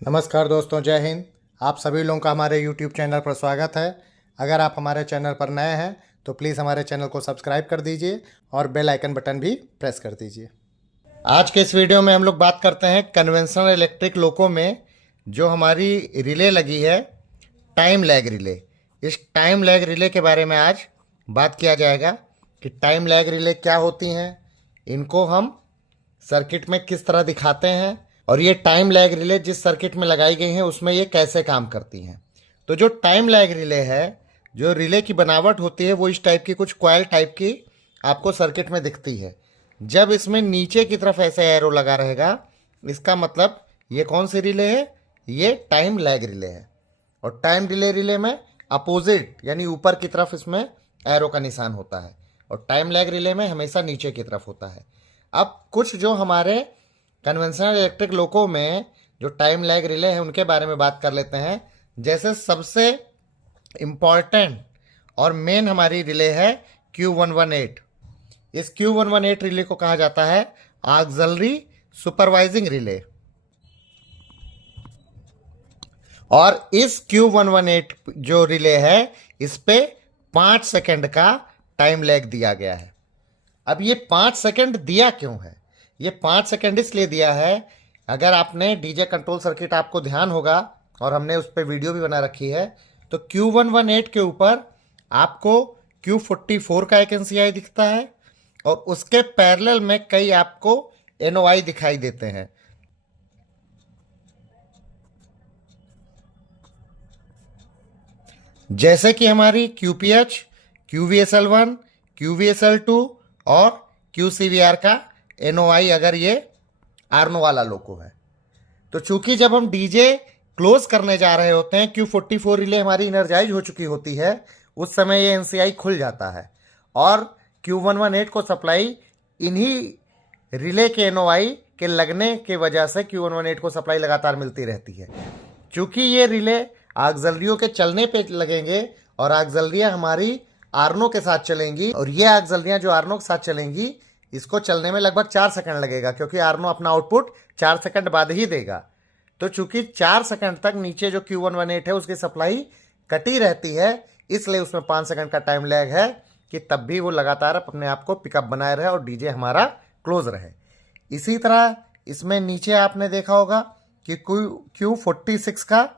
नमस्कार दोस्तों, जय हिंद। आप सभी लोगों का हमारे YouTube चैनल पर स्वागत है। अगर आप हमारे चैनल पर नए हैं तो प्लीज़ हमारे चैनल को सब्सक्राइब कर दीजिए और बेल आइकन बटन भी प्रेस कर दीजिए। आज के इस वीडियो में हम लोग बात करते हैं कन्वेंशनल इलेक्ट्रिक लोको में जो हमारी रिले लगी है, टाइम लैग रिले। इस टाइम लैग रिले के बारे में आज बात किया जाएगा कि टाइम लैग रिले क्या होती हैं, इनको हम सर्किट में किस तरह दिखाते हैं और ये टाइम लैग रिले जिस सर्किट में लगाई गई हैं उसमें ये कैसे काम करती हैं। तो जो टाइम लैग रिले है, जो रिले की बनावट होती है वो इस टाइप की कुछ कॉइल टाइप की आपको सर्किट में दिखती है। जब इसमें नीचे की तरफ ऐसे एरो लगा रहेगा, इसका मतलब ये कौन सी रिले है, ये टाइम लैग रिले है। और टाइम रिले में अपोजिट यानी ऊपर की तरफ इसमें एरो का निशान होता है और टाइम लैग रिले में हमेशा नीचे की तरफ होता है। अब कुछ जो हमारे कन्वेंशनल इलेक्ट्रिक लोको में जो टाइम लैग रिले हैं उनके बारे में बात कर लेते हैं। जैसे सबसे इम्पॉर्टेंट और मेन हमारी रिले है Q118। इस Q118 रिले को कहा जाता है ऑक्सिलरी सुपरवाइजिंग रिले। और इस Q118 जो रिले है इस पे 5 सेकंड का टाइम लैग दिया गया है। अब ये 5 सेकंड दिया क्यों है? ये 5 सेकंड इसलिए दिया है, अगर आपने डीजे कंट्रोल सर्किट आपको ध्यान होगा और हमने उस पर वीडियो भी बना रखी है, तो Q118 के ऊपर आपको Q44 का एक NCI दिखता है और उसके पैरेलल में कई आपको NOI दिखाई देते हैं। जैसे कि हमारी QPH, QVSL1, QVSL2 और QCVR का NOI अगर ये आर्नो वाला लोको है। तो चूंकि जब हम डीजे क्लोज करने जा रहे होते हैं, Q44 रिले हमारी इनर्जाइज हो चुकी होती है, उस समय ये NCI खुल जाता है और Q118 को सप्लाई इन्हीं रिले के NOI के लगने के वजह से Q118 को सप्लाई लगातार मिलती रहती है। चूंकि ये रिले ऑक्सिलरियों के चलने पे लगेंगे और ऑक्सिलरियां हमारी आर्नो के साथ चलेंगी और ये ऑक्सिलरियां जो आर्नो के साथ चलेंगी, इसको चलने में लगभग 4 सेकंड लगेगा क्योंकि आर्नो अपना आउटपुट 4 सेकंड बाद ही देगा। तो चूंकि 4 सेकंड तक नीचे जो Q118 है उसकी सप्लाई कटी रहती है, इसलिए उसमें 5 सेकंड का टाइम लैग है कि तब भी वो लगातार अपने आप को पिकअप बनाए रहे और डीजे हमारा क्लोज रहे। इसी तरह इसमें नीचे आपने देखा होगा कि Q46 का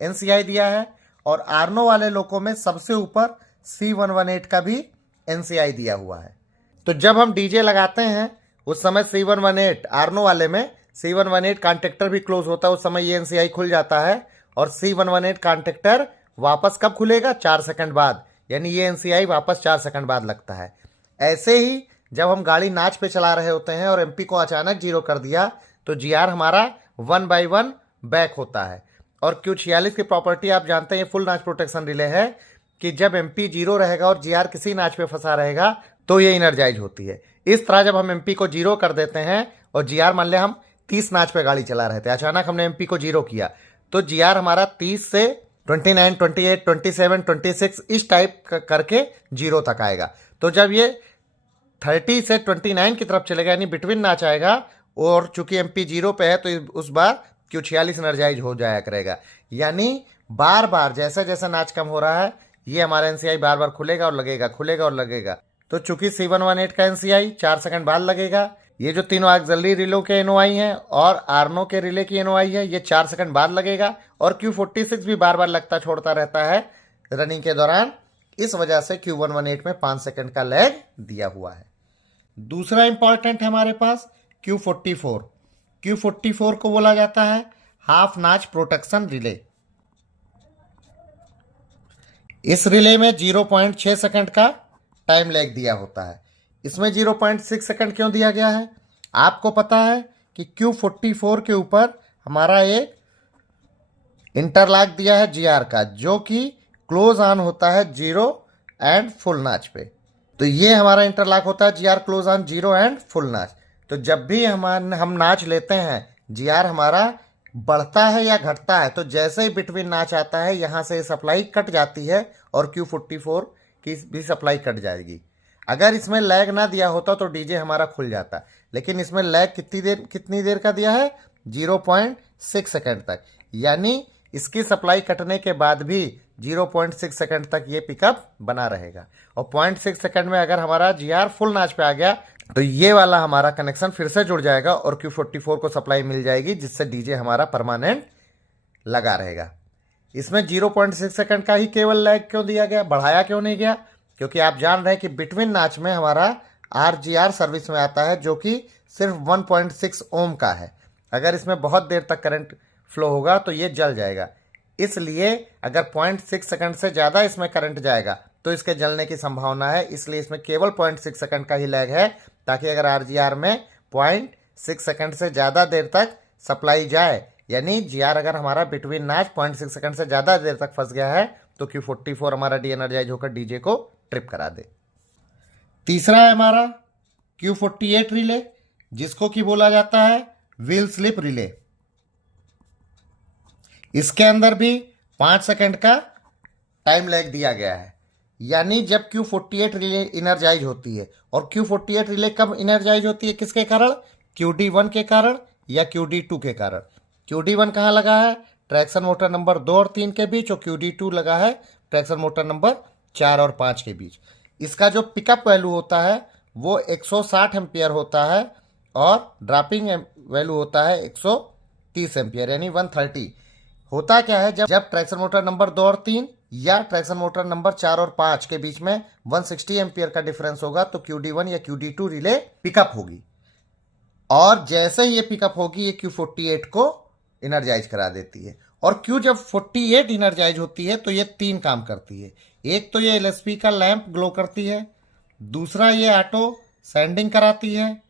NCI दिया है और आर्नो वाले लोको में सबसे ऊपर C118 का भी NCI दिया हुआ है। तो जब हम डीजे लगाते हैं उस समय C118 आर्नो वाले में C118 कॉन्टेक्टर भी क्लोज होता है, उस समय ये NCI खुल जाता है और C118 कॉन्टेक्टर वापस कब खुलेगा? 4 सेकंड बाद, यानी ये NCI वापस 4 सेकंड बाद लगता है। ऐसे ही जब हम गाड़ी नाच पे चला रहे होते हैं और MP को अचानक जीरो कर दिया तो GR हमारा 1 by 1 बैक होता है। और Q46 की प्रॉपर्टी आप जानते हैं, फुल नाच प्रोटेक्शन रिले है कि जब MP जीरो रहेगा और GR किसी नाच पे फंसा रहेगा तो ये इनर्जाइज होती है। इस तरह जब हम MP को जीरो कर देते हैं और GR मान ले हम 30 नाच पे गाड़ी चला रहे थे, अचानक हमने MP को जीरो किया तो GR हमारा 30 से 29, 28, 27, 26 इस टाइप करके जीरो तक आएगा। तो जब ये 30 से 29 की तरफ चलेगा यानी बिटवीन नाच आएगा और चूंकि MP जीरो पे है तो उस बार Q46 एनर्जाइज हो जाया करेगा। यानी बार बार जैसा जैसा नाच कम हो रहा है ये हमारा NCI बार बार खुलेगा और लगेगा, खुलेगा और लगेगा। तो चूंकि C118 का NCI 4 सेकंड बाद लगेगा, ये जो तीनों ऑक्सिलरी रिलो के NOI हैं और आर्नो के रिले की NOI है ये 4 सेकंड बाद लगेगा और Q46 भी बार बार लगता छोड़ता रहता है रनिंग के दौरान। इस वजह से Q118 में 5 सेकंड का लैग दिया हुआ है। दूसरा इंपॉर्टेंट है हमारे पास Q44। Q44 को बोला जाता है हाफ नाच प्रोटेक्शन रिले। इस रिले में 0.6 सेकंड का टाइम लैग दिया होता है। इसमें 0.6 सेकंड क्यों दिया गया है? आपको पता है कि Q44 के ऊपर हमारा एक इंटरलॉक दिया है GR का, जो कि क्लोज ऑन होता है 0 एंड फुल नाच पे। तो ये हमारा इंटरलॉक होता है GR close on 0 and full नाच। तो जब भी हम नाच लेते हैं GR हमारा बढ़ता है या घटता है, तो जैसे ही बिटवीन नाच आता है यहाँ से सप्लाई कट जाती है और Q44 की भी सप्लाई कट जाएगी। अगर इसमें लैग ना दिया होता तो डीजे हमारा खुल जाता, लेकिन इसमें लैग कितनी देर का दिया है? 0.6 सेकंड तक, यानी इसकी सप्लाई कटने के बाद भी 0.6 सेकंड तक ये पिकअप बना रहेगा। और 0.6 सेकंड में अगर हमारा GR फुल नाच पे आ गया तो ये वाला हमारा कनेक्शन फिर से जुड़ जाएगा और Q44 को सप्लाई मिल जाएगी, जिससे डीजे हमारा परमानेंट लगा रहेगा। इसमें 0.6 सेकंड का ही केवल लैग क्यों दिया गया, बढ़ाया क्यों नहीं गया? क्योंकि आप जान रहे हैं कि बिटवीन नाच में हमारा RGR सर्विस में आता है, जो कि सिर्फ 1.6 ओम का है। अगर इसमें बहुत देर तक करंट फ्लो होगा तो ये जल जाएगा, इसलिए अगर 0.6 सेकंड से ज़्यादा इसमें करंट जाएगा तो इसके जलने की संभावना है। इसलिए इसमें केवल 0.6 सेकंड का ही लैग है, ताकि अगर RGR में 0.6 सेकंड से ज़्यादा देर तक सप्लाई जाए, यानी GR अगर हमारा बिटवीन नाच 0.6 सेकंड से ज़्यादा देर तक फंस गया है तो Q44 हमारा डी एनर्जाइज होकर डीजे को ट्रिप करा दे। तीसरा है हमारा Q48 रिले, जिसको कि बोला जाता है व्हील स्लिप रिले। इसके अंदर भी 5 सेकंड का टाइम लैग दिया गया है, यानी जब Q48 रिले इनर्जाइज होती है, और Q48 रिले कब इनर्जाइज होती है, किसके कारण? QD1 के कारण या QD2 के कारण। QD1 कहाँ लगा है? ट्रैक्शन मोटर नंबर 2 और 3 के बीच, और QD2 लगा है ट्रैक्शन मोटर नंबर 4 और 5 के बीच। इसका जो पिकअप वैल्यू होता है वो 160 एम्पियर होता है, और ड्रॉपिंग वैल्यू होता है 130 एम्पियर, यानी 130। होता क्या है, जब ट्रैक्शन मोटर नंबर 2 और 3 या ट्रैक्शन मोटर नंबर 4 और 5 के बीच में 160 एम्पियर का डिफरेंस होगा तो QD1 या QD2 रिले पिकअप होगी, और जैसे ही ये पिकअप होगी ये Q48 को इनर्जाइज करा देती है। और Q जब 48 इनर्जाइज होती है तो ये 3 काम करती है। एक तो ये LSP का लैंप ग्लो करती है, दूसरा ये ऑटो सैंडिंग कराती है,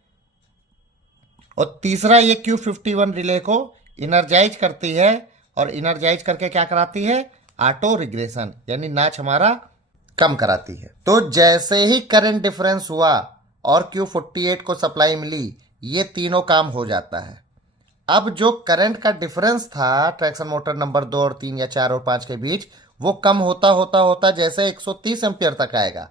और तीसरा ये Q51 रिले को इनर्जाइज करती है, और इनर्जाइज करके क्या कराती है? ऑटो रिग्रेशन, यानी नाच हमारा कम कराती है। तो जैसे ही करंट डिफरेंस हुआ और Q48 को सप्लाई मिली, ये तीनों काम हो जाता है। अब जो करंट का डिफरेंस था ट्रैक्शन मोटर नंबर 2 और 3 या 4 और 5 के बीच, वो कम होता होता होता जैसे 130 एम्पियर तक आएगा,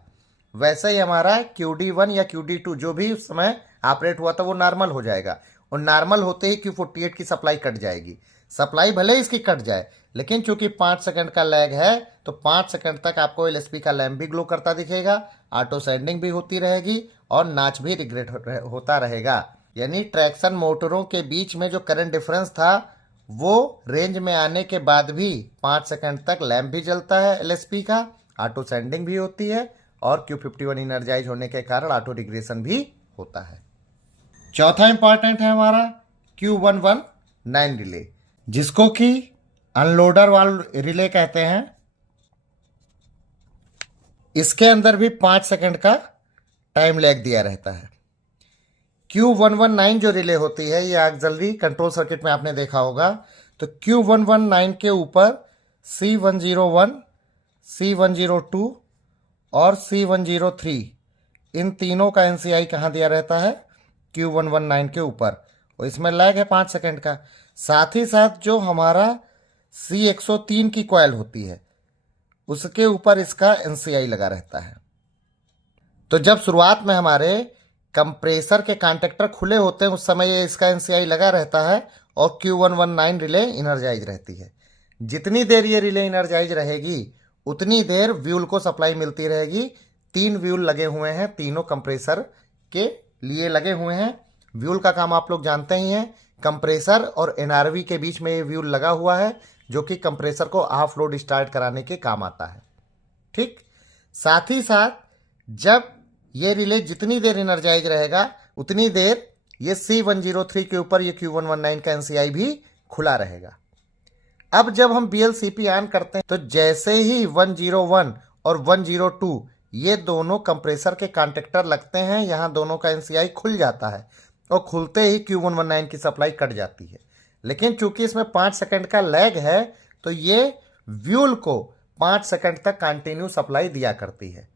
वैसे ही हमारा QD1 या QD2 जो भी उस समय ऑपरेट हुआ था वो नॉर्मल हो जाएगा, और नॉर्मल होते ही Q48 की सप्लाई कट जाएगी। सप्लाई भले ही इसकी कट जाए, लेकिन चूंकि 5 सेकंड का लैग है तो 5 सेकंड तक आपको LSP का लैंप भी ग्लो करता दिखेगा, ऑटो सैंडिंग भी होती रहेगी, और नाच भी रिग्रेट होता रहेगा। यानी ट्रैक्शन मोटरों के बीच में जो करंट डिफरेंस था वो रेंज में आने के बाद भी 5 सेकंड तक लैंप भी जलता है LSP का, ऑटो सैंडिंग भी होती है, और Q51 इनर्जाइज होने के कारण ऑटो रिग्रेशन भी होता है। चौथा इंपॉर्टेंट है हमारा Q119 रिले, जिसको कि अनलोडर वाल्व रिले कहते हैं। इसके अंदर भी 5 सेकंड का टाइम लैग दिया रहता है। Q119 जो रिले होती है ये ऑक्सिलरी कंट्रोल सर्किट में आपने देखा होगा, तो Q119 के ऊपर C101, C102 और C103 इन तीनों का NCI कहाँ दिया रहता है? Q119 के ऊपर, और इसमें लैग है 5 सेकंड का। साथ ही साथ जो हमारा C103 की कॉइल होती है उसके ऊपर इसका NCI लगा रहता है। तो जब शुरुआत में हमारे कंप्रेसर के कॉन्टेक्टर खुले होते हैं उस समय ये इसका NCI लगा रहता है, और Q119 रिले इनर्जाइज रहती है। जितनी देर ये रिले इनर्जाइज रहेगी उतनी देर व्यूल को सप्लाई मिलती रहेगी। 3 व्यूल लगे हुए हैं, तीनों कंप्रेसर के लिए लगे हुए हैं। व्यूल का काम आप लोग जानते ही हैं, कंप्रेसर और NRV के बीच में ये व्यूल लगा हुआ है, जो कि कंप्रेसर को ऑफ लोड स्टार्ट कराने के काम आता है। ठीक, साथ ही साथ जब ये रिले जितनी देर इनर्जाइज रहेगा उतनी देर ये C103 के ऊपर ये Q119 का NCI भी खुला रहेगा। अब जब हम BLCP ऑन करते हैं तो जैसे ही 101 और 102 ये दोनों कंप्रेसर के कॉन्टेक्टर लगते हैं, यहाँ दोनों का NCI खुल जाता है, और खुलते ही Q119 की सप्लाई कट जाती है। लेकिन चूंकि इसमें 5 सेकंड का लैग है तो ये व्यूल को 5 सेकंड तक कंटिन्यू सप्लाई दिया करती है।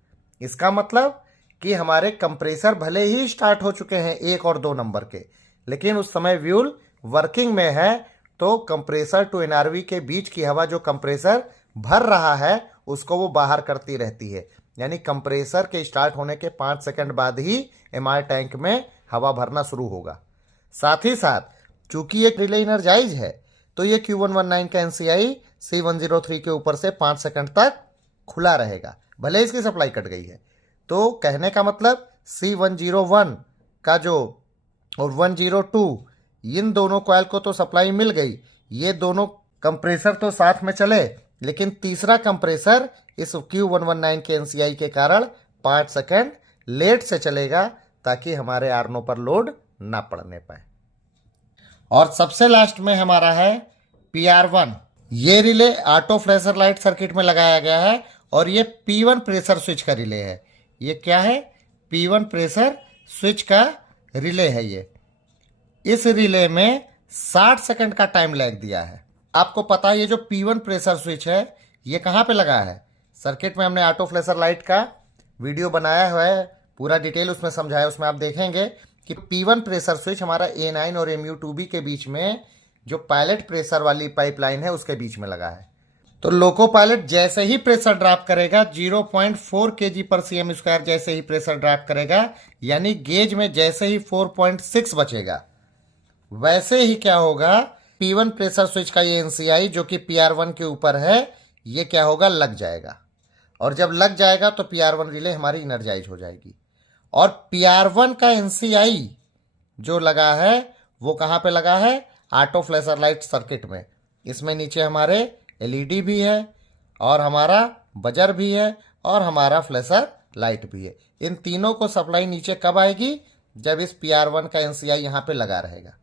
इसका मतलब कि हमारे कंप्रेसर भले ही स्टार्ट हो चुके हैं 1 और 2 नंबर के, लेकिन उस समय व्यूल वर्किंग में है, तो कंप्रेसर टू NRV के बीच की हवा जो कंप्रेसर भर रहा है उसको वो बाहर करती रहती है। यानी कंप्रेसर के स्टार्ट होने के 5 सेकंड बाद ही MR टैंक में हवा भरना शुरू होगा। साथ ही साथ चूंकि एक रिले इनर्जाइज है तो ये Q119 का एनसीआई C103 के ऊपर से 5 सेकंड तक खुला रहेगा, भले इसकी सप्लाई कट गई है। तो कहने का मतलब C101 का जो और 102 इन दोनों कॉइल को तो सप्लाई मिल गई, ये दोनों कंप्रेसर तो साथ में चले, लेकिन तीसरा कंप्रेसर इस Q119 के एनसीआई के कारण 5 सेकंड लेट से चलेगा ताकि हमारे आर्नो पर लोड ना पड़ने पाए। और सबसे लास्ट में हमारा है PR1। ये relay auto flasher light circuit में लगाया गया है और ये P1 प्रेशर स्विच का रिले है। ये क्या है? P1 प्रेशर स्विच का रिले है। ये इस रिले में 60 सेकंड का टाइम लैग दिया है। आपको पता है ये जो P1 प्रेशर स्विच है ये कहाँ पे लगा है? सर्किट में हमने ऑटो फ्लैशर लाइट का वीडियो बनाया हुआ है, पूरा डिटेल उसमें समझाया। उसमें आप देखेंगे कि P1 प्रेशर स्विच हमारा A9 और MU2B के बीच में जो पायलट प्रेशर वाली पाइपलाइन है उसके बीच में लगा है। तो लोको पायलट जैसे ही प्रेशर ड्रॉप करेगा 0.4 kg/cm² जैसे ही प्रेशर ड्रॉप करेगा, यानी गेज में जैसे ही 4.6 बचेगा, वैसे ही क्या होगा, P1 प्रेशर स्विच का ये एनसीआई जो कि PR1 के ऊपर है ये क्या होगा? लग जाएगा। और जब लग जाएगा तो PR1 रिले हमारी इनर्जाइज हो जाएगी। और PR1 का एनसीआई जो लगा है वो कहाँ पे लगा है? ऑटो फ्लैशर लाइट सर्किट में। इसमें नीचे हमारे एलईडी भी है और हमारा बजर भी है और हमारा फ्लैशर लाइट भी है। इन तीनों को सप्लाई नीचे कब आएगी? जब इस PR1 का एनसीआई यहाँ पे लगा रहेगा।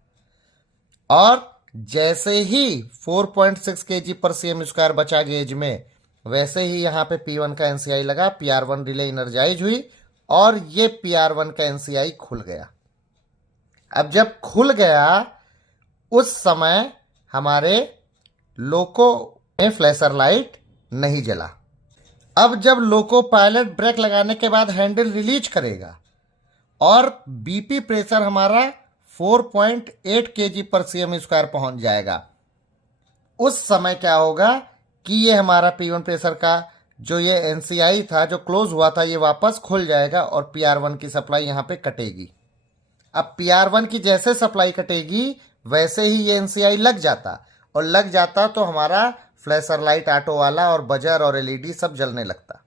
और जैसे ही 4.6 kg/cm² बचा गेज में, वैसे ही यहाँ पे P1 का एनसीआई लगा, PR1 रिले इनर्जाइज हुई और ये PR1 का एनसीआई खुल गया। अब जब खुल गया उस समय हमारे लोको में फ्लैशर लाइट नहीं जला। अब जब लोको पायलट ब्रेक लगाने के बाद हैंडल रिलीज करेगा और बीपी प्रेशर हमारा 4.8 kg/cm² पहुंच जाएगा, उस समय क्या होगा कि ये हमारा P1 प्रेशर का जो ये एनसीआई था जो क्लोज हुआ था ये वापस खुल जाएगा और PR1 की सप्लाई यहाँ पे कटेगी। अब PR1 की जैसे सप्लाई कटेगी वैसे ही ये एनसीआई लग जाता, और लग जाता तो हमारा फ्लैशर लाइट ऑटो वाला और बजर और एलईडी सब जलने लगता।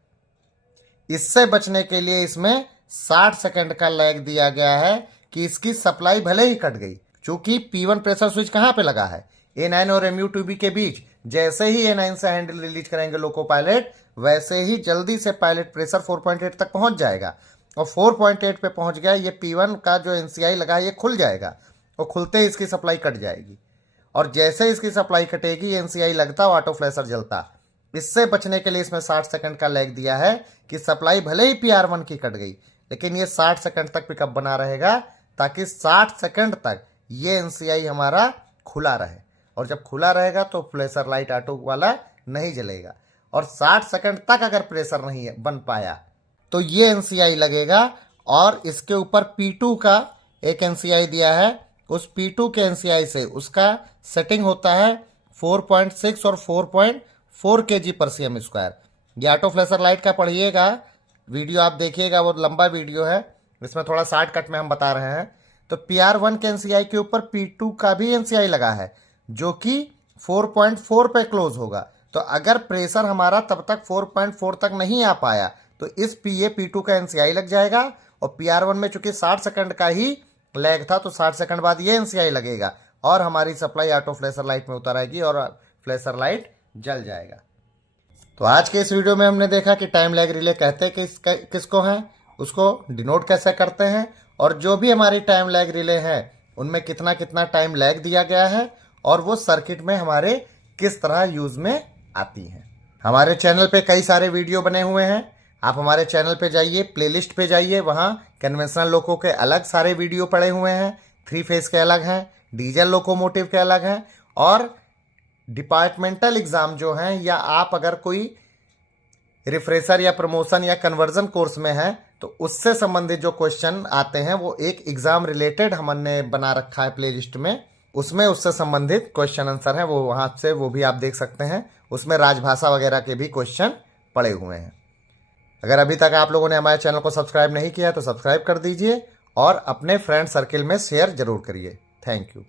इससे बचने के लिए इसमें 60 सेकंड का लैग दिया गया है कि इसकी सप्लाई भले ही कट गई, क्योंकि P1 प्रेशर स्विच कहाँ पे लगा है? A9 और MU2B के बीच। जैसे ही A9 से हैंडल रिलीज करेंगे लोको पायलट, वैसे ही जल्दी से पायलट प्रेशर 4.8 तक पहुंच जाएगा और 4.8 पे पहुंच गया, ये P1 का जो एनसीआई लगा है ये खुल जाएगा और खुलते ही इसकी सप्लाई कट जाएगी। और जैसे इसकी सप्लाई कटेगी एनसीआई लगता और ऑटो फ्लैशर जलता। इससे बचने के लिए इसमें 60 सेकंड का लैग दिया है कि सप्लाई भले ही PR1 की कट गई, लेकिन ये 60 सेकंड तक पिकअप बना रहेगा ताकि 60 सेकंड तक ये एनसीआई हमारा खुला रहे। और जब खुला रहेगा तो फ्लैशर लाइट ऑटो वाला नहीं जलेगा। और 60 सेकंड तक अगर प्रेशर नहीं बन पाया तो ये एनसीआई लगेगा और इसके ऊपर P2 का एक एनसीआई दिया है। उस P2 के एनसीआई से उसका सेटिंग होता है 4.6 और 4.4 kg/cm²। ये ऑटो फ्लैशर लाइट का पढ़िएगा, वीडियो आप देखिएगा, वो लंबा वीडियो है, इसमें थोड़ा शॉर्टकट में हम बता रहे हैं। तो PR1 के एनसीआई के ऊपर P2 का भी एनसीआई लगा है जो कि 4.4 पे क्लोज होगा। तो अगर प्रेशर हमारा तब तक 4.4 तक नहीं आ पाया तो इस P2 का एनसीआई लग जाएगा। और PR1 में चूंकि 60 सेकंड का ही लैग था तो 60 सेकंड बाद ये एनसीआई लगेगा और हमारी सप्लाई ऑटो फ्लैशर लाइट में उतर आएगी और फ्लैशर लाइट जल जाएगा। तो आज के इस वीडियो में हमने देखा कि टाइम लैग रिले कहते किसको हैं, उसको डिनोट कैसे करते हैं, और जो भी हमारी टाइम लैग रिले हैं उनमें कितना कितना टाइम लैग दिया गया है और वो सर्किट में हमारे किस तरह यूज में आती हैं। हमारे चैनल पे कई सारे वीडियो बने हुए हैं, आप हमारे चैनल पे जाइए, प्लेलिस्ट पे जाइए, वहाँ कन्वेंशनल लोको के अलग सारे वीडियो पड़े हुए हैं, 3 फेज के अलग हैं, डीजल लोकोमोटिव के अलग हैं, और डिपार्टमेंटल एग्जाम जो हैं, या आप अगर कोई रिफ्रेशर या प्रमोशन या कन्वर्जन कोर्स में है तो उससे संबंधित जो क्वेश्चन आते हैं वो एक एग्जाम रिलेटेड हमने बना रखा है प्लेलिस्ट में, उसमें उससे संबंधित क्वेश्चन आंसर है, वो वहाँ से वो भी आप देख सकते हैं। उसमें राजभाषा वगैरह के भी क्वेश्चन पड़े हुए हैं। अगर अभी तक आप लोगों ने हमारे चैनल को सब्सक्राइब नहीं किया तो सब्सक्राइब कर दीजिए और अपने फ्रेंड सर्किल में शेयर जरूर करिए। Thank you.